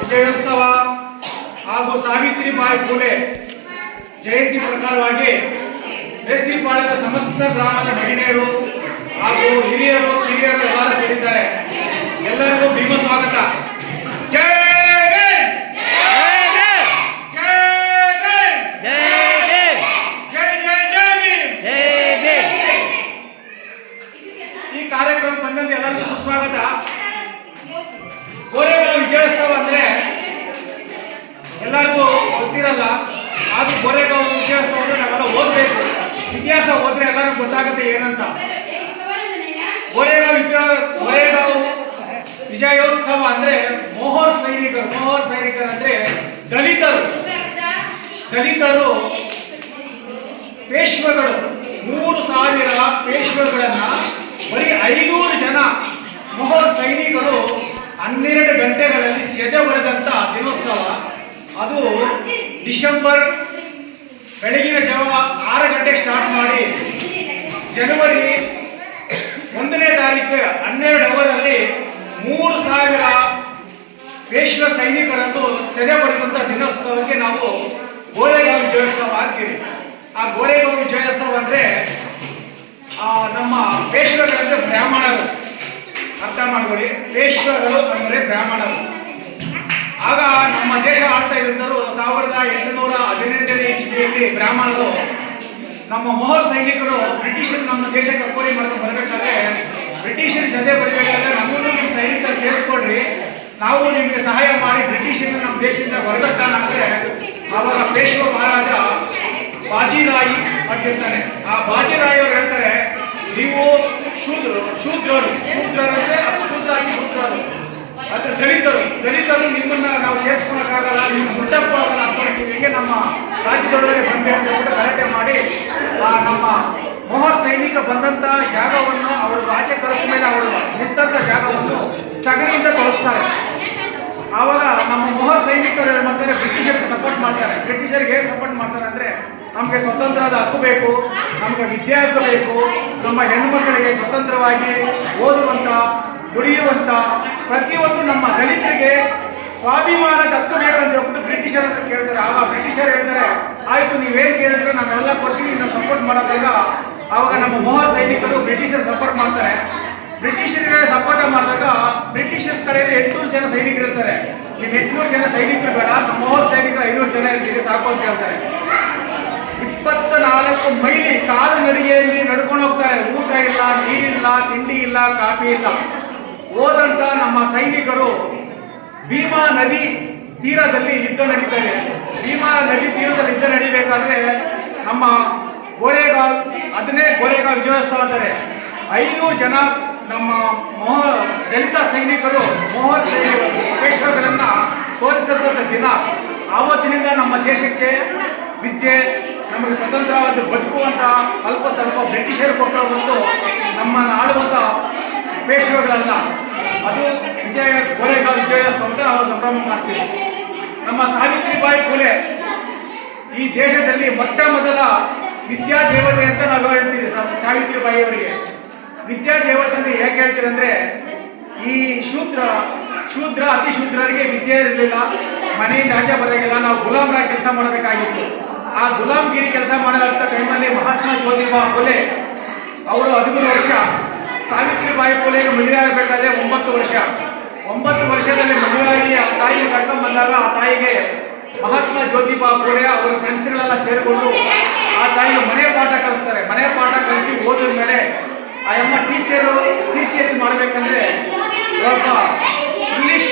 ವಿಜಯೋತ್ಸವ ಹಾಗೂ ಸಾವಿತ್ರಿಬಾಯಿ ಫುಲೆ ಜಯಂತಿ ಪ್ರಕಾರವಾಗಿ ಮೇಸ್ತ್ರಿಪಾಳ್ಯದ ಸಮಸ್ತ ಗ್ರಾಮದ ಮಹಿಳೆಯರು ಹಾಗೂ ಹಿರಿಯರು ಕಿರಿಯರು ಎಲ್ಲರೂ ಸೇರಿದ್ದಾರೆ. ಎಲ್ಲರಿಗೂ ಭೀಮ ಸ್ವಾಗತ. ಜೈ ಈ ಕಾರ್ಯಕ್ರಮ ಬಂದಂತೆ ಎಲ್ಲರಿಗೂ ಸುಸ್ವಾಗತ. ಗೋರೆಗಾಂವ್ ವಿಜಯೋತ್ಸವ ಅಂದ್ರೆ ಎಲ್ಲರಿಗೂ ಗೊತ್ತಿರಲ್ಲ. ಆದ್ರೂ ಗೋರೆಗಾಂವ್ ವಿಜಯೋತ್ಸವ ಅಂದ್ರೆ ನಾವೆಲ್ಲ ಓದ್ಬೇಕು. ಇತಿಹಾಸ ಓದ್ರೆ ಎಲ್ಲರಿಗೂ ಗೊತ್ತಾಗುತ್ತೆ ಏನಂತ. ಗೋರೆಗಾಂವ್ ವಿಜಯೋತ್ಸವ ಅಂದ್ರೆ ಮೋಹರ್ ಸೈನಿಕರು ಅಂದ್ರೆ ದಲಿತರು ಪೇಶ್ವೆಗಳು 3,000 ಪೇಶ್ವೆಗಳನ್ನ ಬರೀ 500 ಜನ ಮೋಹರ್ ಸೈನಿಕರು 12 ಗಂಟೆಗಳಲ್ಲಿ ಸೆದೆ ಹೊಡೆದಂತ ದಿನೋತ್ಸವ. ಅದು ಡಿಸೆಂಬರ್ ಬೆಳಗಿನ ಜಾವ 6 ಗಂಟೆಗೆ ಸ್ಟಾರ್ಟ್ ಮಾಡಿ ಜನವರಿ 1ನೇ ತಾರೀಕು 12 ಅವರಲ್ಲಿ 3,000 ಪೇಶ್ವ ಸೈನಿಕರನ್ನು ಸೆರೆ ಹೊಡೆದಂತ ದಿನೋತ್ಸವಕ್ಕೆ ನಾವು ಗೋರೆಗಾಂವ್ ವಿಜಯೋತ್ಸವ ಅಂತೀವಿ. ಆ ಗೋರೆಗಾಂವ್ ವಿಜಯೋತ್ಸವ ಅಂದ್ರೆ ನಮ್ಮ ಪೇಶ್ವೆಗಳಂದ್ರೆ ಬ್ರಾಹ್ಮಣರು, ಅರ್ಥ ಮಾಡ್ಕೊಳ್ಳಿ. ಪೇಶ್ವೆಗಳು ಅಂದ್ರೆ ಬ್ರಾಹ್ಮಣರು. ಆಗ ನಮ್ಮ ದೇಶ ಆಳ್ತಾ ಇದ್ದರು 1818ನೇ ಇಸ್ವಿಯಲ್ಲಿ ಬ್ರಾಹ್ಮಣರು ನಮ್ಮ ಮೋಹರ್ ಸೈನಿಕರು ಬ್ರಿಟಿಷರು ನಮ್ಮ ದೇಶಕ್ಕೆ ಅಕ್ಕೋರಿ ಮಾಡ್ಕೊಂಡು ಬರಬೇಕಾದ್ರೆ ಬ್ರಿಟಿಷರು ಸದೆ ಬರಬೇಕಾದ್ರೆ ನಮ್ಮನ್ನು ನಿಮ್ಮ ಸೈನಿಕರು ಸೇರಿಸ್ಕೊಡ್ರಿ, ನಾವು ನಿಮಗೆ ಸಹಾಯ ಮಾಡಿ ಬ್ರಿಟಿಷರನ್ನು ನಮ್ಮ ದೇಶದಿಂದ ಹೊರಗಟ್ಟಾನ ಅಂದ್ರೆ ಆವಾಗ ಪೇಶ್ವ ಮಹಾರಾಜ ಬಾಜಿರಾಯಿ ಅಂತಿರ್ತಾನೆ. ಆ ಬಾಜಿರಾಯಿ ಅವರು ಹೇಳ್ತಾರೆ, ನೀವು ಶೂದ್ರರು ಅಂದ್ರೆ ಅದ್ರ ದಲಿತರು ನಿಮ್ಮನ್ನ ನಾವು ಸೇರಿಸ್ಕೊಳಕ್ಕಾಗಲ್ಲ, ನೀವು ಮುಟ್ಟಪ್ಪ ಅನ್ಕೊಂಡಿದ್ದೀವಿ, ನಮ್ಮ ರಾಜ್ಯದೊಳಗೆ ಬಂದೆ ಅಂತ ಹೇಳ್ಬಿಟ್ಟು ಗಲಾಟೆ ಮಾಡಿ ನಮ್ಮ ಮೋಹರ್ ಸೈನಿಕ ಬಂದಂತ ಜಾಗವನ್ನು ಅವರು ಆಚೆ ಕಳಿಸಿದ ಮೇಲೆ ಅವರು ನಿಂತಂತ ಜಾಗವನ್ನು ಸಗಣಿಯಿಂದ ತೊಳಸ್ತಾರೆ. ಆವಾಗ ನಮ್ಮ ಮೋಹರ್ ಸೈನಿಕರು ಏನು ಮಾಡ್ತಾರೆ, ಬ್ರಿಟಿಷರಿಗೆ ಸಪೋರ್ಟ್ ಮಾಡ್ತಾರೆ. ಬ್ರಿಟಿಷರಿಗೆ ಹೇಗೆ ಸಪೋರ್ಟ್ ಮಾಡ್ತಾರೆ ಅಂದ್ರೆ, ನಮಗೆ ಸ್ವತಂತ್ರದ ಹಕ್ಕು ಬೇಕು, ನಮಗೆ ವಿದ್ಯೆ ಹಕ್ಕು ಬೇಕು, ನಮ್ಮ ಹೆಣ್ಣುಮಕ್ಕಳಿಗೆ ಸ್ವತಂತ್ರವಾಗಿ ಓದುವಂತ ದುಡಿಯುವಂತ ಪ್ರತಿಯೊಂದು ನಮ್ಮ ದಲಿತರಿಗೆ ಸ್ವಾಭಿಮಾನದ ಹಕ್ಕು ಬೇಕಂತ ಹೇಳ್ಬಿಟ್ಟು ಬ್ರಿಟಿಷರ್ ಅಂತ ಕೇಳ್ತಾರೆ. ಆಗ ಬ್ರಿಟಿಷರ್ ಹೇಳ್ತಾರೆ, ಆಯ್ತು ನೀವೇನು ಕೇಳಿದ್ರೆ ನಾವೆಲ್ಲ ಕೊಡ್ತೀವಿ, ನಾವು ಸಪೋರ್ಟ್ ಮಾಡೋದಾಗ ಆವಾಗ ನಮ್ಮ ಮೋಹರ್ ಸೈನಿಕರು ಬ್ರಿಟಿಷರ್ ಸಪೋರ್ಟ್ ಮಾಡ್ತಾರೆ. ಬ್ರಿಟಿಷರಿಗೆ ಸಪೋರ್ಟ್ ಮಾಡಿದಾಗ ಬ್ರಿಟಿಷರ್ ಕಡೆಯಿಂದ 800 ಜನ ಸೈನಿಕರು ಇರ್ತಾರೆ. ನೀವು 800 ಜನ ಸೈನಿಕರು ಬೇಡ, ನಮ್ಮ ಮೋಹರ್ ಸೈನಿಕರು 500 ಜನ ಇರ್ತೀವಿ ಸಾಕು ಅಂತ ಹೇಳ್ತಾರೆ. 24 ಮೈಲಿ ಕಾಲು ನಡಿಗೆಯಲ್ಲಿ ನಡ್ಕೊಂಡು ಹೋಗ್ತಾರೆ. ಊಟ ಇಲ್ಲ, ನೀರಿಲ್ಲ, ತಿಂಡಿ ಇಲ್ಲ, ಕಾಫಿ ಇಲ್ಲ. ಹೋದಂತ ನಮ್ಮ ಸೈನಿಕರು ಭೀಮಾ ನದಿ ತೀರದಲ್ಲಿ ಯುದ್ಧ ನಡೀತಾರೆ. ಭೀಮಾ ನದಿ ತೀರದಲ್ಲಿ ಯುದ್ಧ ನಡಿಬೇಕಾದ್ರೆ ನಮ್ಮ ಅದನ್ನೇ ಗೋರೆಗಾಂವ್ ವಿಜಯೋತ್ಸವ ಅಂತಾರೆ. 500 ಜನ ನಮ್ಮ ದಲಿತ ಸೈನಿಕರು ಮೋಹರ್ ಪೇಶ್ವೆಗಳನ್ನ ಸೋಲಿಸಿದಂಥ ದಿನ. ಆವತ್ತಿನಿಂದ ನಮ್ಮ ದೇಶಕ್ಕೆ ವಿದ್ಯೆ, ನಮಗೆ ಸ್ವತಂತ್ರವಾದ ಬದುಕುವಂತ ಅಲ್ಪ ಸ್ವಲ್ಪ ಬ್ರಿಟಿಷರು ಕೊಟ್ಟರು ಹೊರತು ನಮ್ಮ ಆಳುವಂತ ಪೇಶ್ವೆಗಳಲ್ಲ. ಅದು ಗೋರೆಗಾಂವ್ ವಿಜಯೋತ್ಸವ ಅಂತ ನಾವು ಸಂಭ್ರಮ ಮಾಡ್ತೀವಿ. ನಮ್ಮ ಸಾವಿತ್ರಿಬಾಯಿ ಫುಲೆ ಈ ದೇಶದಲ್ಲಿ ಮೊಟ್ಟ ಮೊದಲ ವಿದ್ಯಾ ದೇವತೆ ಅಂತ ನಾವು ಹೇಳ್ತೀವಿ. ಸಾವಿತ್ರಿಬಾಯಿ ಅವರಿಗೆ ವಿದ್ಯಾ ದೇವತೆ ಅಂತ ಹೇಗೆ ಹೇಳ್ತೀರಿ ಅಂದ್ರೆ, ಈ ಶೂದ್ರ ಅತಿ ಶೂದ್ರರಿಗೆ ವಿದ್ಯೆ ಇರಲಿಲ್ಲ, ಮನೆಯಿಂದ ಆಚೆ ಬರೋಂಗಿಲ್ಲ, ನಾವು ಗುಲಾಮರಾಗಿ ಕೆಲಸ ಮಾಡಬೇಕಾಗಿತ್ತು. ಆ ಗುಲಾಮ್ಗಿರಿ ಕೆಲಸ ಮಾಡಲಾಗ್ತ ಟೈಮಲ್ಲಿ ಮಹಾತ್ಮ ಜ್ಯೋತಿಬಾ ಫುಲೆ ಅವರು 13 ವರ್ಷ, ಸಾವಿತ್ರಿಬಾಯಿ ಫುಲೆಗೆ ಮದುವೆ ಆಗಬೇಕಾದ್ರೆ 9 ವರ್ಷ. 9 ವರ್ಷದಲ್ಲಿ ಮದುವೆಯಾಗಿ ಆ ತಾಯಿಗೆ ಕರ್ಕೊಂಡು ಬಂದಾಗ ಆ ತಾಯಿಗೆ ಮಹಾತ್ಮ ಜ್ಯೋತಿಬಾ ಫುಲೆ ಅವರ ಫ್ರೆಂಡ್ಸ್ಗಳೆಲ್ಲ ಸೇರಿಕೊಂಡು ಆ ತಾಯಿಗೆ ಮನೆ ಪಾಠ ಕಲಿಸ್ತಾರೆ. ಮನೆ ಪಾಠ ಕಲಿಸಿ ಓದಿದ ಮೇಲೆ ಆ ಅಮ್ಮ ಟೀಚರು TCH ಮಾಡಬೇಕಂದ್ರೆ ಒಬ್ಬ ಇಂಗ್ಲಿಷ್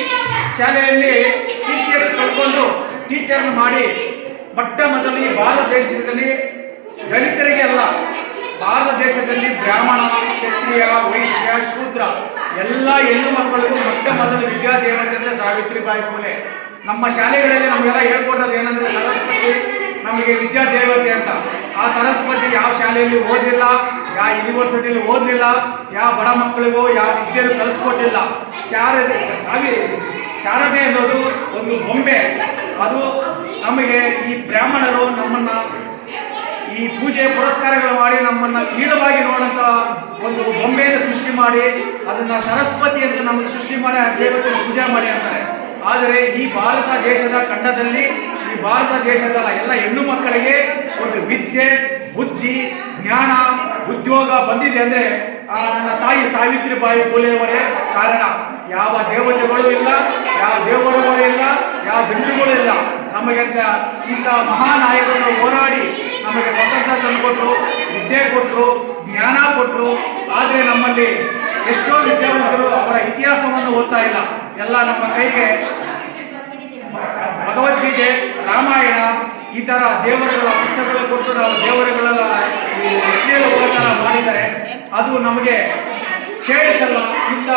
ಶಾಲೆಯಲ್ಲಿ TCH ಕಲ್ಕೊಂಡು ಟೀಚರ್ನ ಮಾಡಿ ಮೊಟ್ಟ ಮೊದಲು ಈ ಭಾರತ ದೇಶದಲ್ಲಿ ದಲಿತರಿಗೆ ಅಲ್ಲ, ಭಾರತ ದೇಶದಲ್ಲಿ ಬ್ರಾಹ್ಮಣ, ಕ್ಷತ್ರಿಯ, ವೈಶ್ಯ, ಶೂದ್ರ ಎಲ್ಲ ಹೆಣ್ಣು ಮಕ್ಕಳಿಗೂ ಮೊಟ್ಟ ಮೊದಲು ವಿದ್ಯಾ ದೇವತೆ ಅಂದರೆ ಸಾವಿತ್ರಿಬಾಯಿ ಫುಲೆ. ನಮ್ಮ ಶಾಲೆಗಳಲ್ಲಿ ನಮಗೆಲ್ಲ ಹೇಳ್ಕೊಡೋದು ಏನಂದ್ರೆ ಸರಸ್ವತಿ ನಮಗೆ ವಿದ್ಯಾ ದೇವತೆ ಅಂತ. ಆ ಸರಸ್ವತಿ ಯಾವ ಶಾಲೆಯಲ್ಲಿ ಓದಲಿಲ್ಲ, ಯಾವ ಯೂನಿವರ್ಸಿಟಿಯಲ್ಲಿ ಓದಲಿಲ್ಲ, ಯಾವ ಬಡ ಮಕ್ಕಳಿಗೂ ಯಾವ ವಿದ್ಯೆಯನ್ನು ಕಲಿಸ್ಕೊಟ್ಟಿಲ್ಲ. ಶಾರದೆ ಅನ್ನೋದು ಒಂದು ಬೊಂಬೆ. ಅದು ನಮಗೆ ಈ ಬ್ರಾಹ್ಮಣರು ನಮ್ಮನ್ನ ಈ ಪೂಜೆ ಪುರಸ್ಕಾರಗಳು ಮಾಡಿ ನಮ್ಮನ್ನ ಕೀಳವಾಗಿ ನೋಡುವಂತ ಒಂದು ಬೊಂಬೆಯನ್ನು ಸೃಷ್ಟಿ ಮಾಡಿ ಅದನ್ನ ಸರಸ್ವತಿ ಅಂತ ನಮಗೆ ಸೃಷ್ಟಿ ಮಾಡಿ ಆ ದೇವತೆಯನ್ನು ಪೂಜೆ ಮಾಡಿ ಅಂತಾರೆ. ಆದರೆ ಈ ಭಾರತ ದೇಶದ ಖಂಡದಲ್ಲಿ, ಈ ಭಾರತ ದೇಶದ ಎಲ್ಲ ಹೆಣ್ಣು ಮಕ್ಕಳಿಗೆ ಒಂದು ವಿದ್ಯೆ, ಬುದ್ಧಿ, ಜ್ಞಾನ, ಉದ್ಯೋಗ ಬಂದಿದೆ ಅಂದರೆ ನನ್ನ ತಾಯಿ ಸಾವಿತ್ರಿಬಾಯಿ ಫುಲೆಯವರೇ ಕಾರಣ. ಯಾವ ದೇವತೆಗಳು ಇಲ್ಲ, ಯಾವ ದೇವರುಗಳು ಇಲ್ಲ, ಯಾವ ಬಿಂದುಗಳು ಇಲ್ಲ. ನಮಗೆ ಇಂಥ ಮಹಾನಾಯಕರನ್ನು ಹೋರಾಡಿ ನಮಗೆ ಸ್ವಾತಂತ್ರ್ಯ ತಂದುಕೊಟ್ರು, ವಿದ್ಯೆ ಕೊಟ್ಟರು, ಜ್ಞಾನ ಕೊಟ್ಟರು. ಆದರೆ ನಮ್ಮಲ್ಲಿ ಎಷ್ಟೋ ವಿದ್ಯಾವಂತರು ಅವರ ಇತಿಹಾಸವನ್ನು ಓದ್ತಾ ಇಲ್ಲ. ಎಲ್ಲ ನಮ್ಮ ಕೈಗೆ ಭಗವದ್ಗೀತೆ, ರಾಮಾಯಣ ಈ ಥರ ದೇವರುಗಳ ಪುಸ್ತಕಗಳು ಕೊಟ್ಟು ನಾವು ದೇವರುಗಳೆಲ್ಲ ಎಷ್ಟೇ ಮಾಡಿದ್ದಾರೆ. ಅದು ನಮಗೆ ಶ್ರೇಯಸ್ಸಲ್ಲ. ಇಂಥ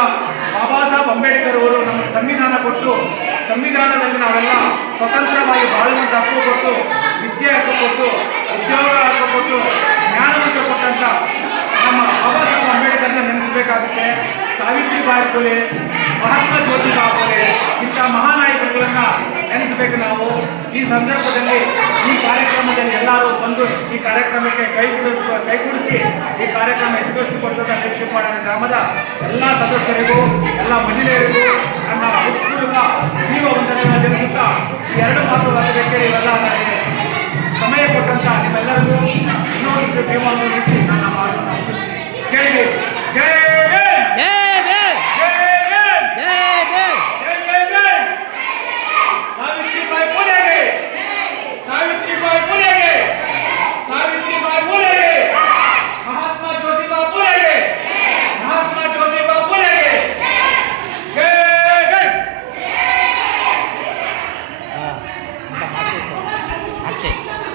ಬಾಬಾ ಸಾಹೇಬ್ ಅಂಬೇಡ್ಕರ್ ಅವರು ನಮಗೆ ಸಂವಿಧಾನ ಕೊಟ್ಟು, ಸಂವಿಧಾನದಲ್ಲಿ ನಾವೆಲ್ಲ ಸ್ವತಂತ್ರವಾಗಿ ಬಾಳುವಂಥ ಹಕ್ಕು ಕೊಟ್ಟು, ವಿದ್ಯೆ ಹಕ್ಕು ಕೊಟ್ಟು, ಉದ್ಯೋಗ ಹಕ್ಕು ಕೊಟ್ಟು, ಜ್ಞಾನವಂತ ಕೊಟ್ಟಂಥ ನಮ್ಮ ಬಾಬಾ ಸಾಹೇಬ್ ಅಂಬೇಡ್ಕರ್ನ ನೆನೆಸಬೇಕಾಗುತ್ತೆ. ಸಾವಿತ್ರಿಬಾಯಿ ಫುಲೆ, ಮಹಾತ್ಮ ಜ್ಯೋತಿಬಾ ಫುಲೆ ಇಂಥ ಮಹಾನಾಯಕರುಗಳನ್ನು ನೆನೆಸಬೇಕು ನಾವು. ಈ ಸಂದರ್ಭದಲ್ಲಿ ಈ ಕಾರ್ಯಕ್ರಮದಲ್ಲಿ ಎಲ್ಲರೂ ಬಂದು ಈ ಕಾರ್ಯಕ್ರಮಕ್ಕೆ ಕೈಗೂಡಿಸಿ ಈ ಕಾರ್ಯಕ್ರಮ ಯಶಸ್ವಿಗೊಳಿಸಿದ ದೇಶಪಾಡ ಗ್ರಾಮದ ಎಲ್ಲ ಸದಸ್ಯರಿಗೂ, ಎಲ್ಲ ಮಹಿಳೆಯರಿಗೂ ನನ್ನ ಹೃತ್ಪೂರ್ವಕ ಜೀವ ವಂದನೆಗಳನ್ನು ತಿಳಿಸುತ್ತಾ ಈ ಎರಡು ಮಾತು ಅದಕ್ಕೆ ಇವೆಲ್ಲ ನನಗೆ ಸಮಯ ಕೊಟ್ಟಂತ ನಿಮ್ಮೆಲ್ಲರಿಗೂ ಇನ್ನೊಂದಿಷ್ಟು ಜೀವವನ್ನು ಉಳಿಸಿ ನನ್ನ ಮಾತನ್ನು ಮುಗಿಸ್ತೀನಿ.